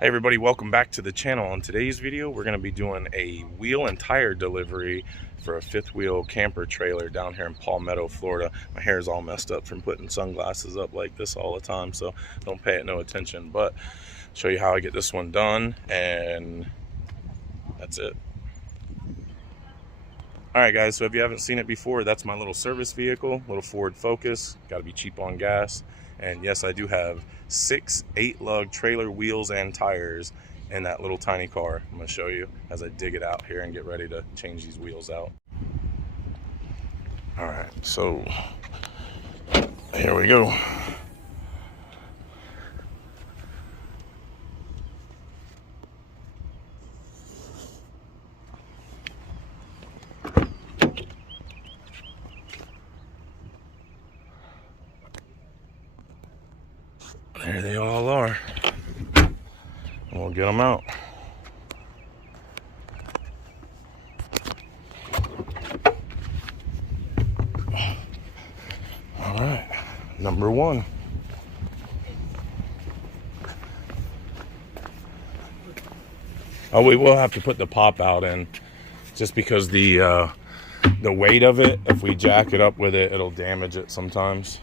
Hey everybody, welcome back to the channel. On today's video, we're going to be doing a wheel and tire delivery for a fifth wheel camper trailer down here in Palmetto, Florida. My hair is all messed up from putting sunglasses up like this all the time, so don't pay it no attention. But I'll show you how I get this one done, and that's it. Alright guys, so if you haven't seen it before, that's my little service vehicle, little Ford Focus. Got to be cheap on gas. And yes, I do have 6 8-lug trailer wheels and tires in that little tiny car. I'm going to show you as I dig it out here and get ready to change these wheels out. Alright, so here we go. There they all are. We'll get them out. All right, number one. Oh, we will have to put the pop out in, just because the weight of it, if we jack it up with it, it'll damage it sometimes.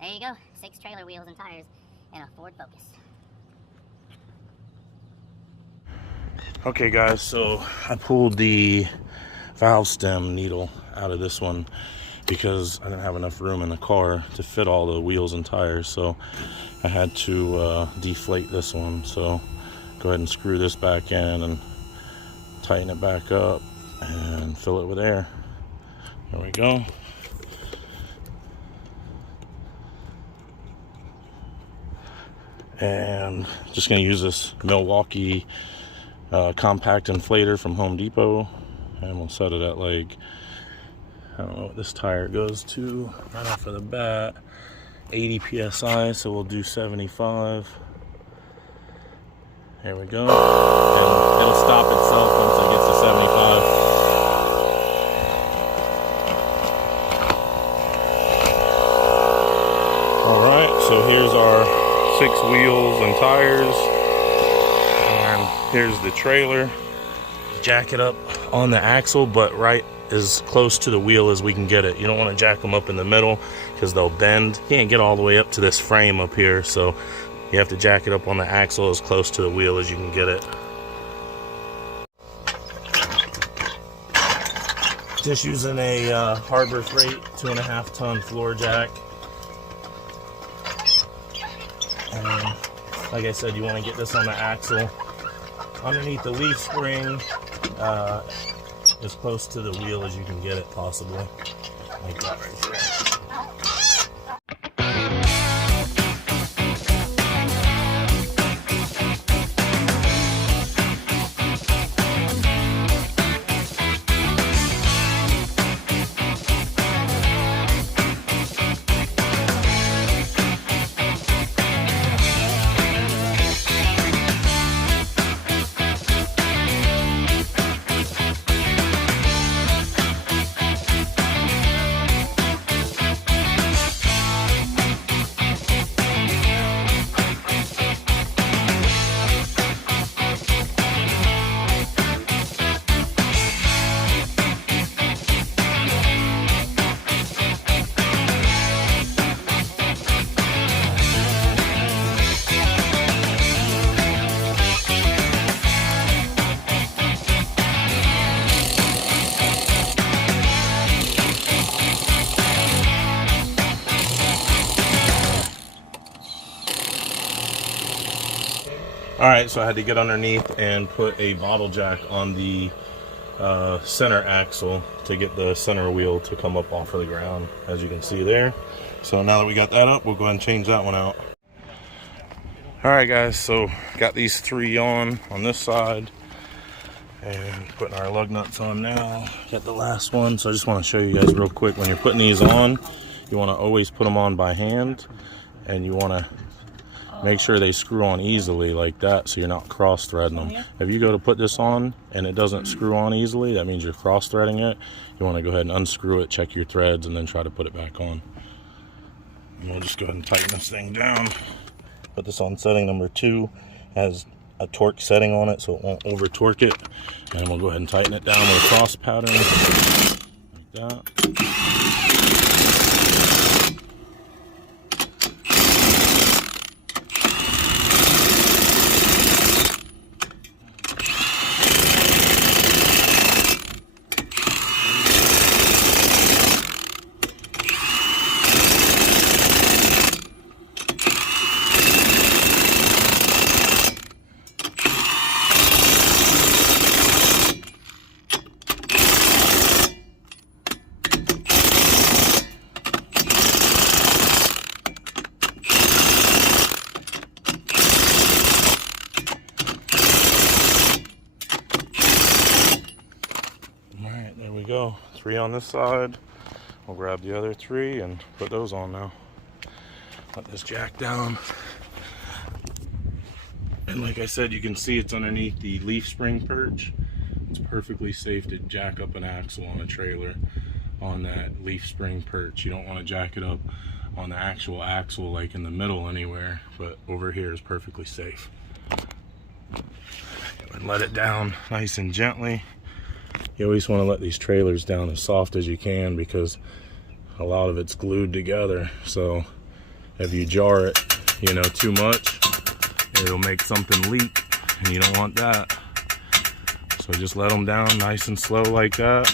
There you go, 6 trailer wheels and tires and a Ford Focus. Okay guys, so I pulled the valve stem needle out of this one because I didn't have enough room in the car to fit all the wheels and tires, so I had to deflate this one. So go ahead and screw this back in and tighten it back up and fill it with air. There we go. And just gonna use this Milwaukee compact inflator from Home Depot, and we'll set it at, like, I don't know what this tire goes to right off of the bat, 80 psi, so we'll do 75. There we go. And it'll stop itself once it gets to 75. Alright, so here's our 6 wheels and tires, and here's the trailer. Jack it up on the axle, but right as close to the wheel as we can get it. You don't want to jack them up in the middle because they'll bend. You can't get all the way up to this frame up here, so you have to jack it up on the axle as close to the wheel as you can get it. Just using a Harbor Freight 2.5 ton floor jack. And like I said, you want to get this on the axle underneath the leaf spring, as close to the wheel as you can get it, possibly, like that right there. All right, so I had to get underneath and put a bottle jack on the center axle to get the center wheel to come up off of the ground, as you can see there. So now that we got that up, we'll go ahead and change that one out. All right, guys, so got these 3 on this side and putting our lug nuts on now. Got the last one, so I just want to show you guys real quick. When you're putting these on, you want to always put them on by hand, and you want to make sure they screw on easily like that, so you're not cross threading them. If you go to put this on and it doesn't screw on easily, that means you're cross threading it. You want to go ahead and unscrew it, check your threads, and then try to put it back on. And we'll just go ahead and tighten this thing down. Put this on setting number 2. Has a torque setting on it so it won't over torque it. And we'll go ahead and tighten it down with a cross pattern like that. Go 3 on this side. We'll grab the other 3 and put those on now. Let this jack down, and like I said, you can see it's underneath the leaf spring perch. It's perfectly safe to jack up an axle on a trailer on that leaf spring perch. You don't want to jack it up on the actual axle like in the middle anywhere, but over here is perfectly safe. And let it down nice and gently. You always want to let these trailers down as soft as you can, because a lot of it's glued together. So if you jar it, you know, too much, it'll make something leak, and you don't want that. So just let them down nice and slow like that.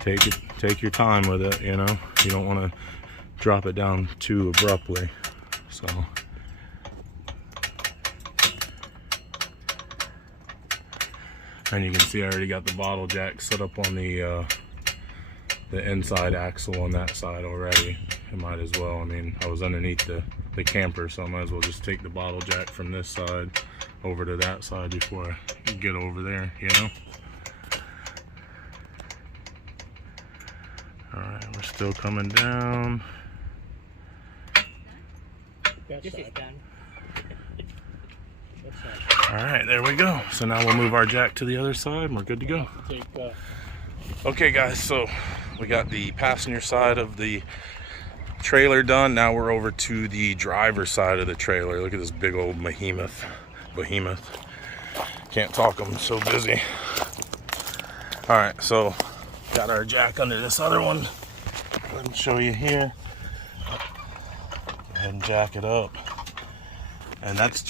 Take your time with it, you know. You don't want to drop it down too abruptly. So and you can see I already got the bottle jack set up on the inside axle on that side already. I might as well. I mean, I was underneath the camper, so I might as well just take the bottle jack from this side over to that side before I get over there, you know? Alright, we're still coming down. Alright, there we go. So now we'll move our jack to the other side and we're good to go. Okay guys, so we got the passenger side of the trailer done. Now we're over to the driver's side of the trailer. Look at this big old behemoth. Can't talk, I'm so busy. Alright, so got our jack under this other one. Let me show you here. Go ahead and jack it up. And that's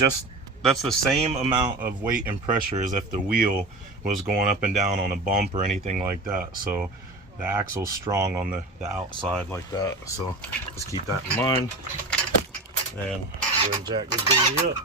the same amount of weight and pressure as if the wheel was going up and down on a bump or anything like that. So the axle's strong on the outside like that. So just keep that in mind. And go ahead and jack this baby up.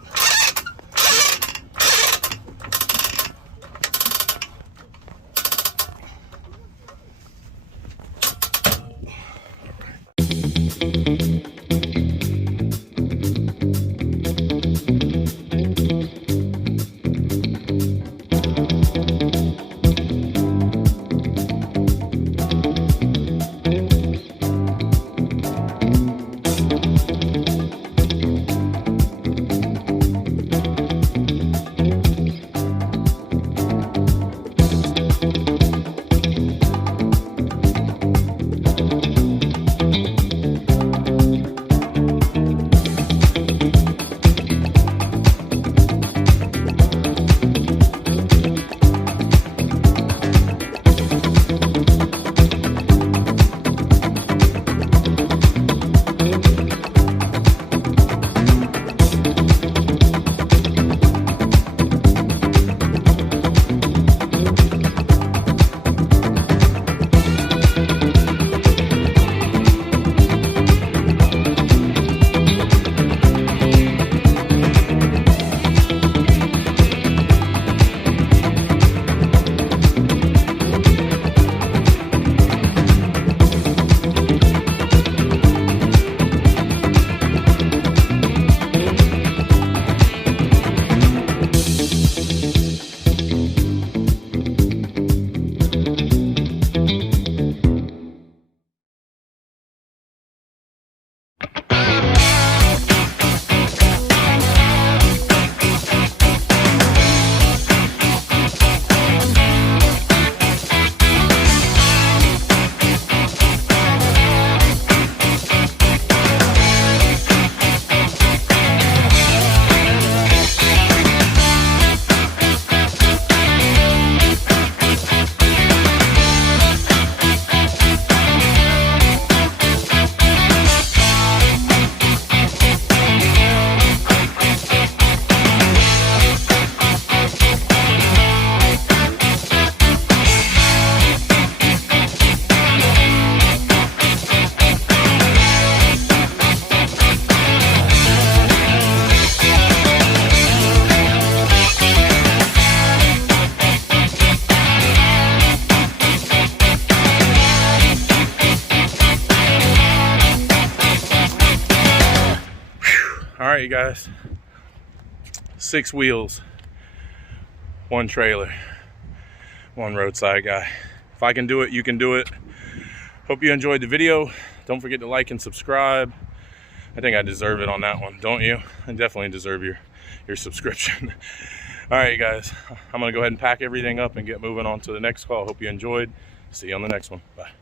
you guys. 6 wheels, 1 trailer, 1 roadside guy. If I can do it, you can do it. Hope you enjoyed the video. Don't forget to like and subscribe. I think I deserve it on that one, don't you? I definitely deserve your subscription. All right, guys, I'm gonna go ahead and pack everything up and get moving on to the next call. Hope you enjoyed. See you on the next one. Bye.